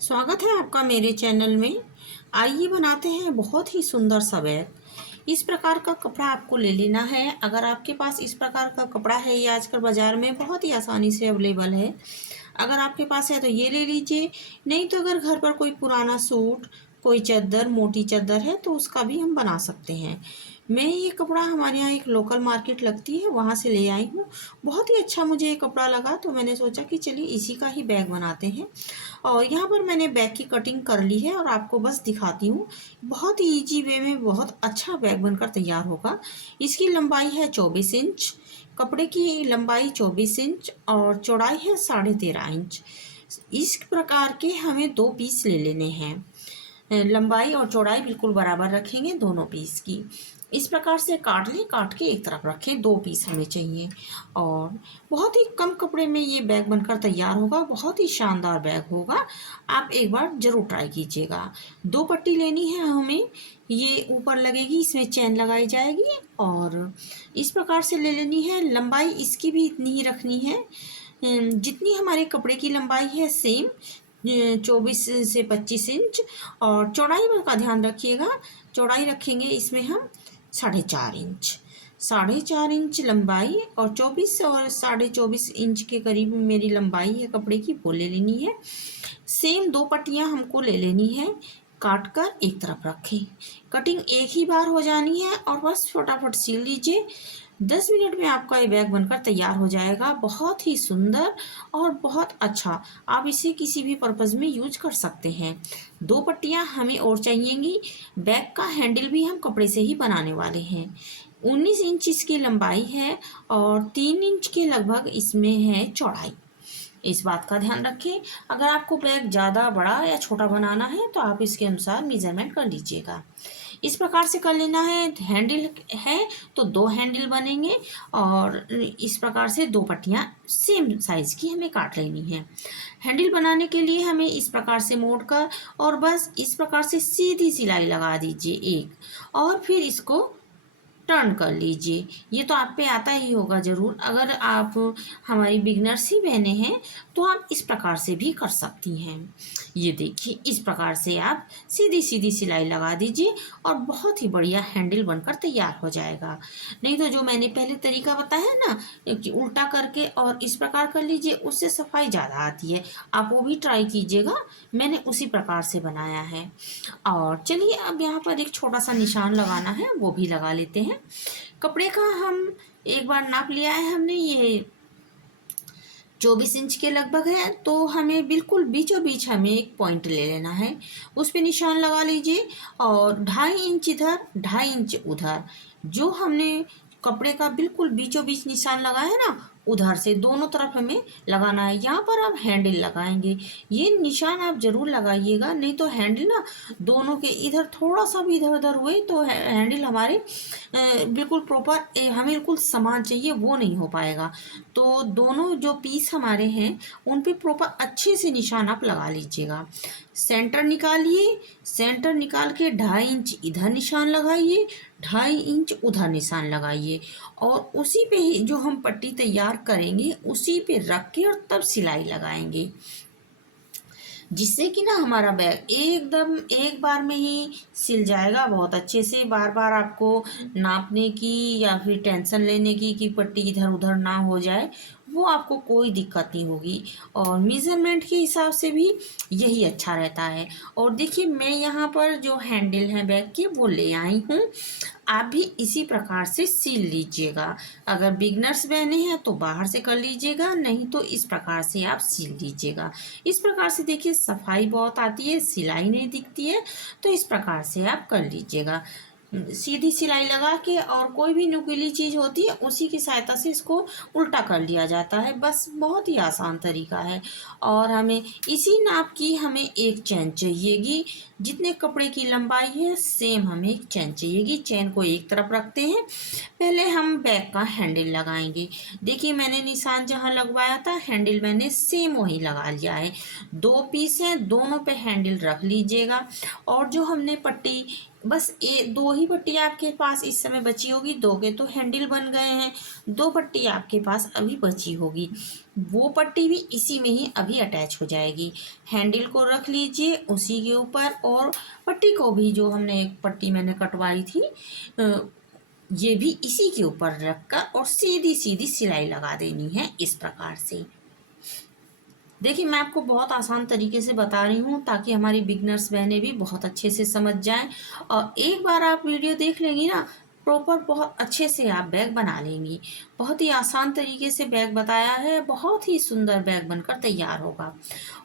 स्वागत है आपका मेरे चैनल में। आइए बनाते हैं बहुत ही सुंदर सा बैग। इस प्रकार का कपड़ा आपको ले लेना है। अगर आपके पास इस प्रकार का कपड़ा है, ये आजकल बाज़ार में बहुत ही आसानी से अवेलेबल है। अगर आपके पास है तो ये ले लीजिए, नहीं तो अगर घर पर कोई पुराना सूट, कोई चादर, मोटी चादर है तो उसका भी हम बना सकते हैं। मैं ये कपड़ा हमारे यहाँ एक लोकल मार्केट लगती है, वहाँ से ले आई हूँ। बहुत ही अच्छा मुझे ये कपड़ा लगा तो मैंने सोचा कि चलिए इसी का ही बैग बनाते हैं। और यहाँ पर मैंने बैग की कटिंग कर ली है और आपको बस दिखाती हूँ। बहुत ही ईजी वे में बहुत अच्छा बैग बनकर तैयार होगा। इसकी लंबाई है 24 इंच, कपड़े की लंबाई 24 इंच और चौड़ाई है 13.5 इंच। इस प्रकार के हमें 2 पीस ले लेने हैं। लंबाई और चौड़ाई बिल्कुल बराबर रखेंगे दोनों पीस की। इस प्रकार से काट लें, काट के एक तरफ रखें। 2 पीस हमें चाहिए और बहुत ही कम कपड़े में ये बैग बनकर तैयार होगा। बहुत ही शानदार बैग होगा, आप एक बार ज़रूर ट्राई कीजिएगा। 2 पट्टी लेनी है हमें, ये ऊपर लगेगी, इसमें चैन लगाई जाएगी और इस प्रकार से ले लेनी है। लंबाई इसकी भी इतनी ही रखनी है जितनी हमारे कपड़े की लंबाई है, सेम 24 से 25 इंच। और चौड़ाई का ध्यान रखिएगा, चौड़ाई रखेंगे इसमें हम 4.5 इंच। 4.5 इंच लंबाई और 24 और 24.5 इंच के करीब मेरी लंबाई है कपड़े की, वो ले लेनी है। सेम 2 पट्टियाँ हमको ले लेनी है, काट कर एक तरफ रखें। कटिंग एक ही बार हो जानी है और बस फटाफट सिल लीजिए। 10 मिनट में आपका ये बैग बनकर तैयार हो जाएगा। बहुत ही सुंदर और बहुत अच्छा, आप इसे किसी भी पर्पज़ में यूज कर सकते हैं। 2 पट्टियाँ हमें और चाहिएंगी। बैग का हैंडल भी हम कपड़े से ही बनाने वाले हैं। 19 इंच इसकी लंबाई है और 3 इंच के लगभग इसमें है चौड़ाई। इस बात का ध्यान रखें, अगर आपको बैग ज़्यादा बड़ा या छोटा बनाना है तो आप इसके अनुसार मेज़रमेंट कर लीजिएगा। इस प्रकार से कर लेना है। हैंडल है तो 2 हैंडल बनेंगे और इस प्रकार से 2 पट्टियाँ सेम साइज़ की हमें काट लेनी है। हैंडल बनाने के लिए हमें इस प्रकार से मोड़ कर और बस इस प्रकार से सीधी सिलाई लगा दीजिए एक, और फिर इसको टर्न कर लीजिए। ये तो आप पे आता ही होगा ज़रूर। अगर आप हमारी बिगनर्स ही बहनें हैं तो आप इस प्रकार से भी कर सकती हैं। ये देखिए, इस प्रकार से आप सीधी सीधी सिलाई लगा दीजिए और बहुत ही बढ़िया हैंडल बनकर तैयार हो जाएगा। नहीं तो जो मैंने पहले तरीका बताया है ना कि उल्टा करके और इस प्रकार कर लीजिए, उससे सफाई ज़्यादा आती है। आप वो भी ट्राई कीजिएगा, मैंने उसी प्रकार से बनाया है। और चलिए अब यहाँ पर एक छोटा सा निशान लगाना है, वो भी लगा लेते हैं। कपड़े का हम एक बार नाप लिया है हमने, ये 24 इंच के लगभग है, तो हमें बिल्कुल बीचों बीच हमें एक पॉइंट ले लेना है, उस पे निशान लगा लीजिए और 2.5 इंच इधर, 2.5 इंच उधर। जो हमने कपड़े का बिल्कुल बीचों बीच निशान लगाया है ना, उधर से दोनों तरफ हमें लगाना है। यहाँ पर आप हैंडल लगाएंगे, ये निशान आप ज़रूर लगाइएगा, नहीं तो हैंडल ना दोनों के इधर थोड़ा सा भी इधर उधर हुए तो हैंडल हमारे बिल्कुल प्रॉपर हमें बिल्कुल समान चाहिए, वो नहीं हो पाएगा। तो दोनों जो पीस हमारे हैं उन पे प्रॉपर अच्छे से निशान आप लगा लीजिएगा। सेंटर निकालिए, सेंटर निकाल के 2.5 इंच इधर निशान लगाइए, 2.5 इंच उधर निशान लगाइए और उसी पे ही जो हम पट्टी तैयार करेंगे उसी पे रख के और तब सिलाई लगाएंगे, जिससे कि ना हमारा बैग एकदम एक बार में ही सिल जाएगा बहुत अच्छे से। बार बार आपको नापने की या फिर टेंशन लेने की कि पट्टी इधर उधर ना हो जाए, वो आपको कोई दिक्कत नहीं होगी। और मेज़रमेंट के हिसाब से भी यही अच्छा रहता है। और देखिए, मैं यहाँ पर जो हैंडल है बैग के वो ले आई हूँ, आप भी इसी प्रकार से सिल लीजिएगा। अगर बिगनर्स बहने हैं तो बाहर से कर लीजिएगा, नहीं तो इस प्रकार से आप सिल लीजिएगा। इस प्रकार से देखिए सफाई बहुत आती है, सिलाई नहीं दिखती है, तो इस प्रकार से आप कर लीजिएगा। सीधी सिलाई लगा के और कोई भी नुकीली चीज़ होती है उसी की सहायता से इसको उल्टा कर लिया जाता है, बस बहुत ही आसान तरीका है। और हमें इसी नाप की हमें एक चैन चाहिएगी, जितने कपड़े की लंबाई है सेम हमें एक चैन चाहिएगी। चैन को एक तरफ रखते हैं, पहले हम बैग का हैंडल लगाएंगे। देखिए, मैंने निशान जहाँ लगवाया था हैंडल मैंने सेम वहीं लगा लिया है। 2 पीस हैं, दोनों पे हैंडल रख लीजिएगा और जो हमने पट्टी बस ये 2 ही पट्टी आपके पास इस समय बची होगी, 2 के तो हैंडल बन गए हैं, 2 पट्टी आपके पास अभी बची होगी, वो पट्टी भी इसी में ही अभी अटैच हो जाएगी। हैंडल को रख लीजिए उसी के ऊपर, और पट्टी को भी, जो हमने एक पट्टी मैंने कटवाई थी, ये भी इसी के ऊपर रखकर और सीधी सीधी सिलाई लगा देनी है इस प्रकार से। देखिए, मैं आपको बहुत आसान तरीके से बता रही हूँ ताकि हमारी बिगनर्स बहनें भी बहुत अच्छे से समझ जाएं, और एक बार आप वीडियो देख लेंगी ना, प्रॉपर बहुत अच्छे से आप बैग बना लेंगी। बहुत ही आसान तरीके से बैग बताया है, बहुत ही सुंदर बैग बनकर तैयार होगा।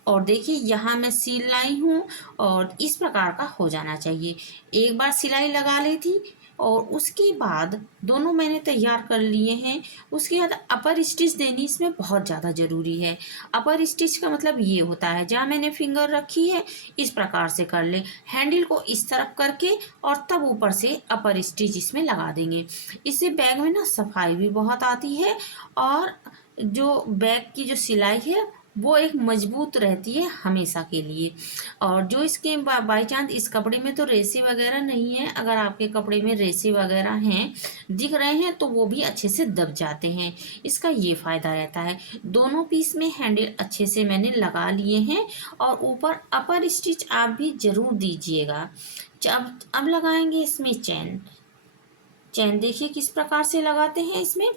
और देखिए, यहाँ मैं सील लाई हूँ और इस प्रकार का हो जाना चाहिए। एक बार सिलाई लगा ली थी और उसके बाद दोनों मैंने तैयार कर लिए हैं। उसके बाद अपर स्टिच देनी इसमें बहुत ज़्यादा ज़रूरी है। अपर स्टिच का मतलब ये होता है, जहाँ मैंने फिंगर रखी है इस प्रकार से कर ले, हैंडल को इस तरफ करके और तब ऊपर से अपर स्टिच इसमें लगा देंगे। इससे बैग में ना सफाई भी बहुत आती है, और जो बैग की जो सिलाई है वो एक मजबूत रहती है हमेशा के लिए। और जो इसके बाई चांस इस कपड़े में तो रेसे वगैरह नहीं है, अगर आपके कपड़े में रेसे वगैरह हैं, दिख रहे हैं, तो वो भी अच्छे से दब जाते हैं। इसका ये फ़ायदा रहता है। दोनों पीस में हैंडल अच्छे से मैंने लगा लिए हैं, और ऊपर अपर स्टिच आप भी ज़रूर दीजिएगा। अब लगाएंगे इसमें चैन। चैन देखिए किस प्रकार से लगाते हैं। इसमें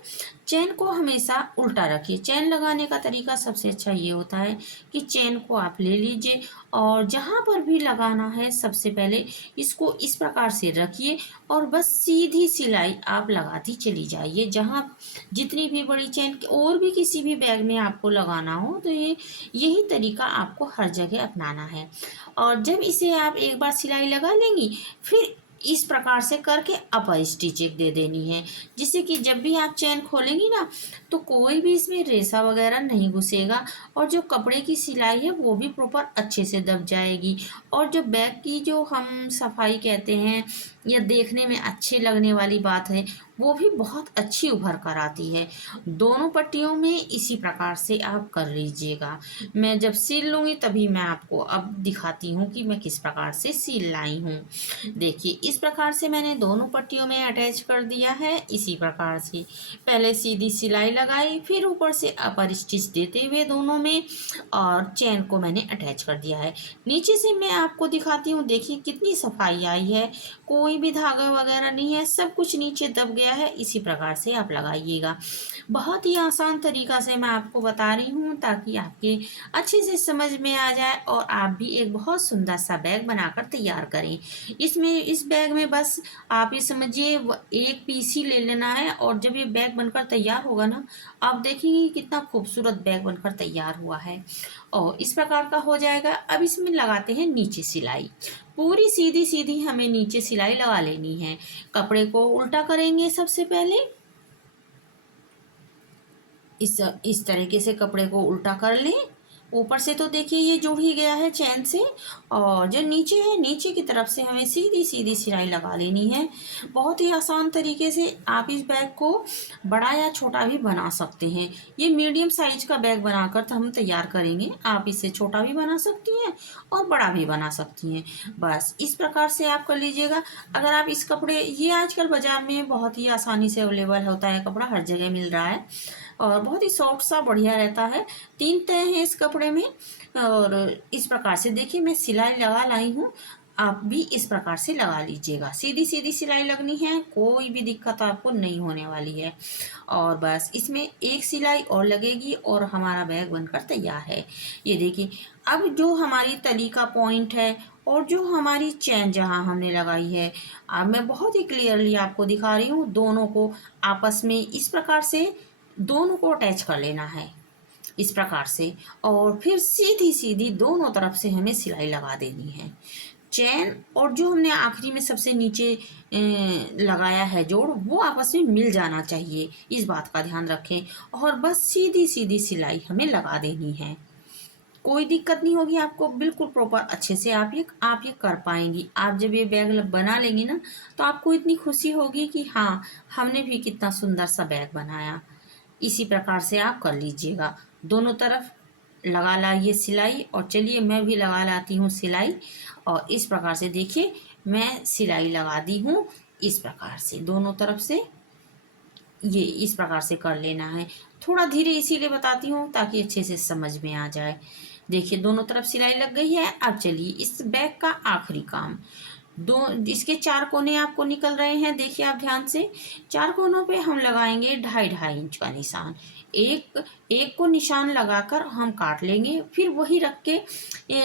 चैन को हमेशा उल्टा रखिए। चैन लगाने का तरीका सबसे अच्छा ये होता है कि चैन को आप ले लीजिए, और जहाँ पर भी लगाना है सबसे पहले इसको इस प्रकार से रखिए, और बस सीधी सिलाई आप लगाती चली जाइए। जहाँ जितनी भी बड़ी चैन और भी किसी भी बैग में आपको लगाना हो, तो यही तरीका आपको हर जगह अपनाना है। और जब इसे आप एक बार सिलाई लगा लेंगी, फिर इस प्रकार से करके अपर स्टिच एक दे देनी है, जिससे कि जब भी आप चैन खोलेंगी ना, तो कोई भी इसमें रेसा वगैरह नहीं घुसेगा, और जो कपड़े की सिलाई है वो भी प्रॉपर अच्छे से दब जाएगी। और जो बैग की जो हम सफाई कहते हैं, या देखने में अच्छे लगने वाली बात है, वो भी बहुत अच्छी उभर कर आती है। दोनों पट्टियों में इसी प्रकार से आप कर लीजिएगा। मैं जब सील लूँगी तभी मैं आपको अब दिखाती हूँ कि मैं किस प्रकार से सील लाई हूँ। देखिए, इस प्रकार से मैंने दोनों पट्टियों में अटैच कर दिया है। इसी प्रकार से पहले सीधी सिलाई लगाई, फिर ऊपर से अपर स्टिच देते हुए दोनों में, और चैन को मैंने अटैच कर दिया है। नीचे से मैं आपको दिखाती हूँ, देखिए कितनी सफाई आई है, कोई भी धागा वगैरह नहीं है, सब कुछ नीचे दब गया है। इसी प्रकार से आप लगाइएगा। बहुत ही आसान तरीका से मैं आपको बता रही हूँ ताकि आपके अच्छे से समझ में आ जाए, और आप भी एक बहुत सुंदर सा बैग बनाकर तैयार करें। इसमें इस बैग में बस आप ये समझिए एक पीस ही ले लेना है, और जब ये बैग बनकर तैयार होगा ना, आप देखेंगे कितना खूबसूरत बैग बनकर तैयार हुआ है, और इस प्रकार का हो जाएगा। अब इसमें लगाते हैं नीचे सिलाई। पूरी सीधी सीधी हमें नीचे सिलाई लगा लेनी है। कपड़े को उल्टा करेंगे सबसे पहले, इस तरीके से कपड़े को उल्टा कर लें। ऊपर से तो देखिए ये जुड़ ही गया है चैन से, और जो नीचे है, नीचे की तरफ से हमें सीधी सीधी सिलाई लगा लेनी है। बहुत ही आसान तरीके से आप इस बैग को बड़ा या छोटा भी बना सकते हैं। ये मीडियम साइज का बैग बनाकर तो हम तैयार करेंगे, आप इसे छोटा भी बना सकती हैं और बड़ा भी बना सकती हैं। बस इस प्रकार से आप कर लीजिएगा। अगर आप इस कपड़े, ये आजकल बाज़ार में बहुत ही आसानी से अवेलेबल होता है, कपड़ा हर जगह मिल रहा है, और बहुत ही सॉफ्ट सा बढ़िया रहता है। 3 तह हैं इस कपड़े में, और इस प्रकार से देखिए मैं सिलाई लगा लाई हूँ। आप भी इस प्रकार से लगा लीजिएगा। सीधी सीधी सिलाई लगनी है, कोई भी दिक्कत आपको नहीं होने वाली है। और बस इसमें एक सिलाई और लगेगी और हमारा बैग बनकर तैयार है। ये देखिए, अब जो हमारी तली का पॉइंट है और जो हमारी चैन जहाँ हमने लगाई है, अब मैं बहुत ही क्लियरली आपको दिखा रही हूँ। दोनों को आपस में इस प्रकार से दोनों को अटैच कर लेना है इस प्रकार से, और फिर सीधी सीधी दोनों तरफ से हमें सिलाई लगा देनी है। चैन और जो हमने आखिरी में सबसे नीचे लगाया है जोड़, वो आपस में मिल जाना चाहिए, इस बात का ध्यान रखें। और बस सीधी सीधी सिलाई हमें लगा देनी है। कोई दिक्कत नहीं होगी आपको, बिल्कुल प्रॉपर अच्छे से आप ये कर पाएंगी। आप जब ये बैग बना लेंगी ना, तो आपको इतनी खुशी होगी कि हाँ, हमने भी कितना सुंदर सा बैग बनाया। इसी प्रकार से आप कर लीजिएगा। दोनों तरफ लगा लाइए सिलाई, और चलिए मैं भी लगा लाती हूँ सिलाई। और इस प्रकार से देखिए मैं सिलाई लगा दी हूँ। इस प्रकार से दोनों तरफ से ये इस प्रकार से कर लेना है। थोड़ा धीरे इसीलिए बताती हूँ ताकि अच्छे से समझ में आ जाए। देखिए दोनों तरफ सिलाई लग गई है। अब चलिए इस बैग का आखिरी काम, दो इसके 4 कोने आपको निकल रहे हैं। देखिए आप ध्यान से, 4 कोनों पे हम लगाएंगे 2.5-2.5 इंच का निशान। एक एक को निशान लगाकर हम काट लेंगे। फिर वही रख के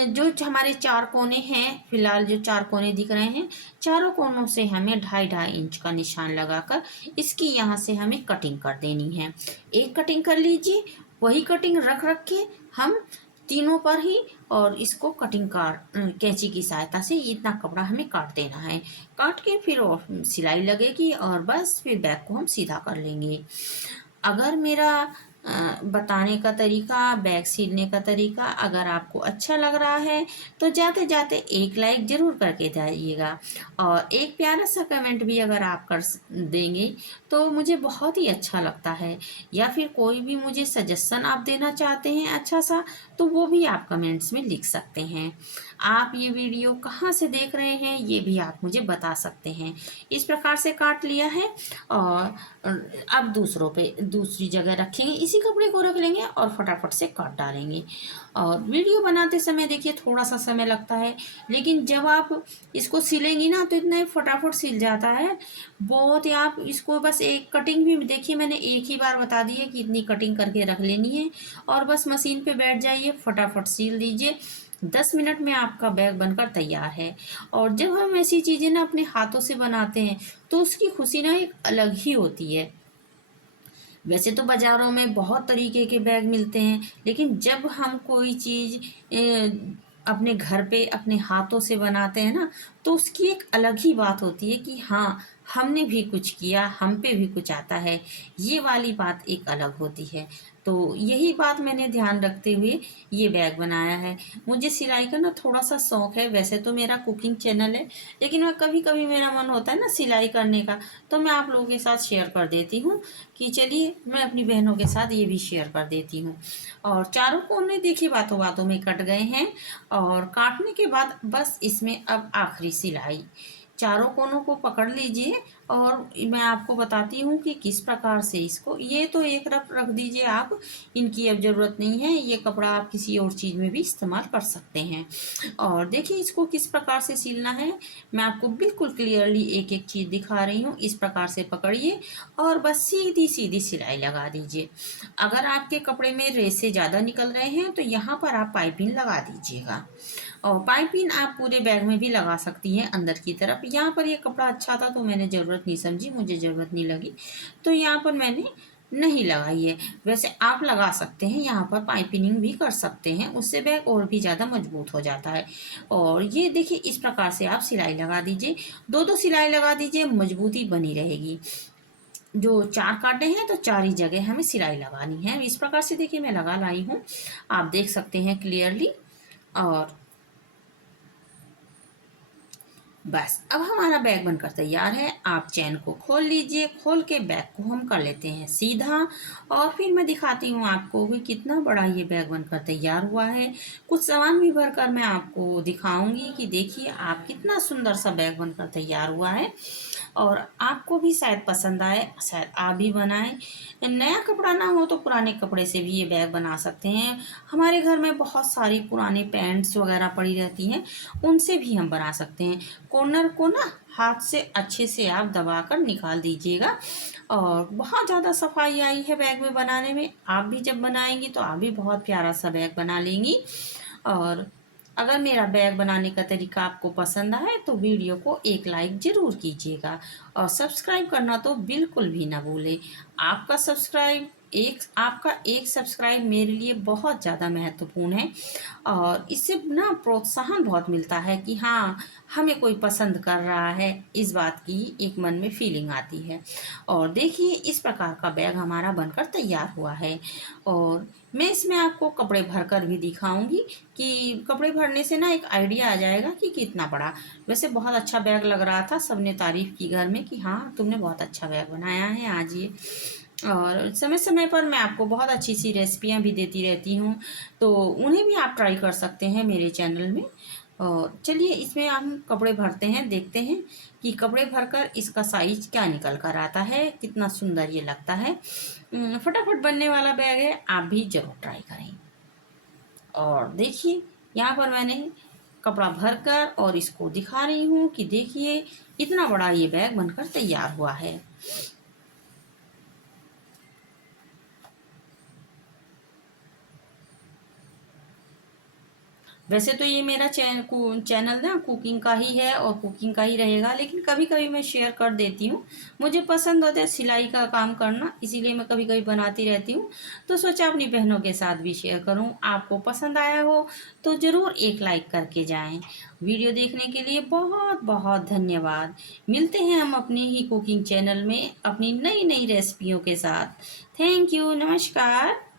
जो हमारे 4 कोने हैं, फिलहाल जो 4 कोने दिख रहे हैं, चारों कोनों से हमें 2.5-2.5 इंच का निशान लगाकर इसकी यहाँ से हमें कटिंग कर देनी है। एक कटिंग कर लीजिए, वही कटिंग रख रख के हम तीनों पर ही, और इसको कटिंग कैंची की सहायता से इतना कपड़ा हमें काट देना है। काट के फिर और सिलाई लगेगी और बस फिर बैग को हम सीधा कर लेंगे। अगर मेरा बताने का तरीका, बैग सिलने का तरीका अगर आपको अच्छा लग रहा है तो जाते जाते एक लाइक ज़रूर करके जाइएगा, और एक प्यारा सा कमेंट भी अगर आप कर देंगे तो मुझे बहुत ही अच्छा लगता है। या फिर कोई भी मुझे सजेशन आप देना चाहते हैं अच्छा सा, तो वो भी आप कमेंट्स में लिख सकते हैं। आप ये वीडियो कहाँ से देख रहे हैं ये भी आप मुझे बता सकते हैं। इस प्रकार से काट लिया है, और अब दूसरों पे दूसरी जगह रखेंगे, इसी कपड़े को रख लेंगे और फटाफट से काट डालेंगे। और वीडियो बनाते समय देखिए थोड़ा सा समय लगता है, लेकिन जब आप इसको सिलेंगी ना तो इतना फटाफट सिल जाता है बहुत ही। आप इसको बस एक कटिंग भी देखिए, मैंने एक ही बार बता दी है कि इतनी कटिंग करके रख लेनी है, और बस मशीन पे बैठ जाइए, फटाफट सिल दीजिए। 10 मिनट में आपका बैग बनकर तैयार है। और जब हम ऐसी चीज़ें ना अपने हाथों से बनाते हैं तो उसकी खुशी ना एक अलग ही होती है। वैसे तो बाज़ारों में बहुत तरीके के बैग मिलते हैं, लेकिन जब हम कोई चीज़ अपने घर पे अपने हाथों से बनाते हैं ना, तो उसकी एक अलग ही बात होती है कि हाँ, हमने भी कुछ किया, हम पे भी कुछ आता है। ये वाली बात एक अलग होती है। तो यही बात मैंने ध्यान रखते हुए ये बैग बनाया है। मुझे सिलाई का ना थोड़ा सा शौक़ है। वैसे तो मेरा कुकिंग चैनल है, लेकिन मैं कभी कभी मेरा मन होता है ना सिलाई करने का, तो मैं आप लोगों के साथ शेयर कर देती हूँ कि चलिए मैं अपनी बहनों के साथ ये भी शेयर कर देती हूँ। और चारों कोने देखिए बातों बातों में कट गए हैं, और काटने के बाद बस इसमें अब आखिरी सिलाई। चारों कोनों को पकड़ लीजिए, और मैं आपको बताती हूँ कि किस प्रकार से इसको, ये तो एक रख रख दीजिए आप, इनकी अब ज़रूरत नहीं है। ये कपड़ा आप किसी और चीज़ में भी इस्तेमाल कर सकते हैं। और देखिए इसको किस प्रकार से सिलना है, मैं आपको बिल्कुल क्लियरली एक एक चीज़ दिखा रही हूँ। इस प्रकार से पकड़िए और बस सीधी सीधी सिलाई लगा दीजिए। अगर आपके कपड़े में रेसे ज़्यादा निकल रहे हैं तो यहाँ पर आप पाइपिंग लगा दीजिएगा, और पाइपिंग आप पूरे बैग में भी लगा सकती हैं अंदर की तरफ। यहाँ पर ये कपड़ा अच्छा था तो मैंने ज़रूरत नहीं समझी, मुझे ज़रूरत नहीं लगी, तो यहाँ पर मैंने नहीं लगाई है। वैसे आप लगा सकते हैं, यहाँ पर पाइपिंग भी कर सकते हैं, उससे बैग और भी ज़्यादा मजबूत हो जाता है। और ये देखिए इस प्रकार से आप सिलाई लगा दीजिए, दो दो सिलाई लगा दीजिए, मजबूती बनी रहेगी। जो 4 काटे हैं तो 4 ही जगह हमें सिलाई लगानी है। इस प्रकार से देखिए मैं लगा लाई हूँ, आप देख सकते हैं क्लियरली। और बस अब हमारा बैग बनकर तैयार है। आप चैन को खोल लीजिए, खोल के बैग को हम कर लेते हैं सीधा, और फिर मैं दिखाती हूँ आपको कि कितना बड़ा ये बैग बनकर तैयार हुआ है। कुछ सामान भी भरकर मैं आपको दिखाऊंगी कि देखिए आप कितना सुंदर सा बैग बनकर तैयार हुआ है, और आपको भी शायद पसंद आए, शायद आप भी बनाएं। नया कपड़ा ना हो तो पुराने कपड़े से भी ये बैग बना सकते हैं। हमारे घर में बहुत सारी पुरानी पैंट्स वगैरह पड़ी रहती हैं, उनसे भी हम बना सकते हैं। कॉर्नर को ना हाथ से अच्छे से आप दबाकर निकाल दीजिएगा, और बहुत ज़्यादा सफाई आई है बैग में बनाने में। आप भी जब बनाएंगी तो आप भी बहुत प्यारा सा बैग बना लेंगी। और अगर मेरा बैग बनाने का तरीका आपको पसंद आए तो वीडियो को एक लाइक ज़रूर कीजिएगा, और सब्सक्राइब करना तो बिल्कुल भी ना भूलें। आपका एक सब्सक्राइब मेरे लिए बहुत ज़्यादा महत्वपूर्ण है, और इससे ना प्रोत्साहन बहुत मिलता है कि हाँ हमें कोई पसंद कर रहा है, इस बात की एक मन में फीलिंग आती है। और देखिए इस प्रकार का बैग हमारा बनकर तैयार हुआ है, और मैं इसमें आपको कपड़े भरकर भी दिखाऊंगी कि कपड़े भरने से ना एक आइडिया आ जाएगा कि कितना बड़ा। वैसे बहुत अच्छा बैग लग रहा था, सबने तारीफ़ की घर में कि हाँ तुमने बहुत अच्छा बैग बनाया है आज ये। और समय समय पर मैं आपको बहुत अच्छी सी रेसिपियाँ भी देती रहती हूँ, तो उन्हें भी आप ट्राई कर सकते हैं मेरे चैनल में। और चलिए इसमें हम कपड़े भरते हैं, देखते हैं कि कपड़े भरकर इसका साइज क्या निकल कर आता है, कितना सुंदर ये लगता है। फटाफट बनने वाला बैग है, आप भी ज़रूर ट्राई करें। और देखिए यहाँ पर मैंने कपड़ा भरकर और इसको दिखा रही हूँ कि देखिए इतना बड़ा ये बैग बनकर तैयार हुआ है। वैसे तो ये मेरा चैनल ना कुकिंग का ही है और कुकिंग का ही रहेगा, लेकिन कभी कभी मैं शेयर कर देती हूँ। मुझे पसंद होता है सिलाई का काम करना, इसीलिए मैं कभी कभी बनाती रहती हूँ। तो सोचा अपनी बहनों के साथ भी शेयर करूँ। आपको पसंद आया हो तो ज़रूर एक लाइक करके जाएं। वीडियो देखने के लिए बहुत बहुत धन्यवाद। मिलते हैं हम अपनी ही कुकिंग चैनल में अपनी नई नई रेसिपियों के साथ। थैंक यू, नमस्कार।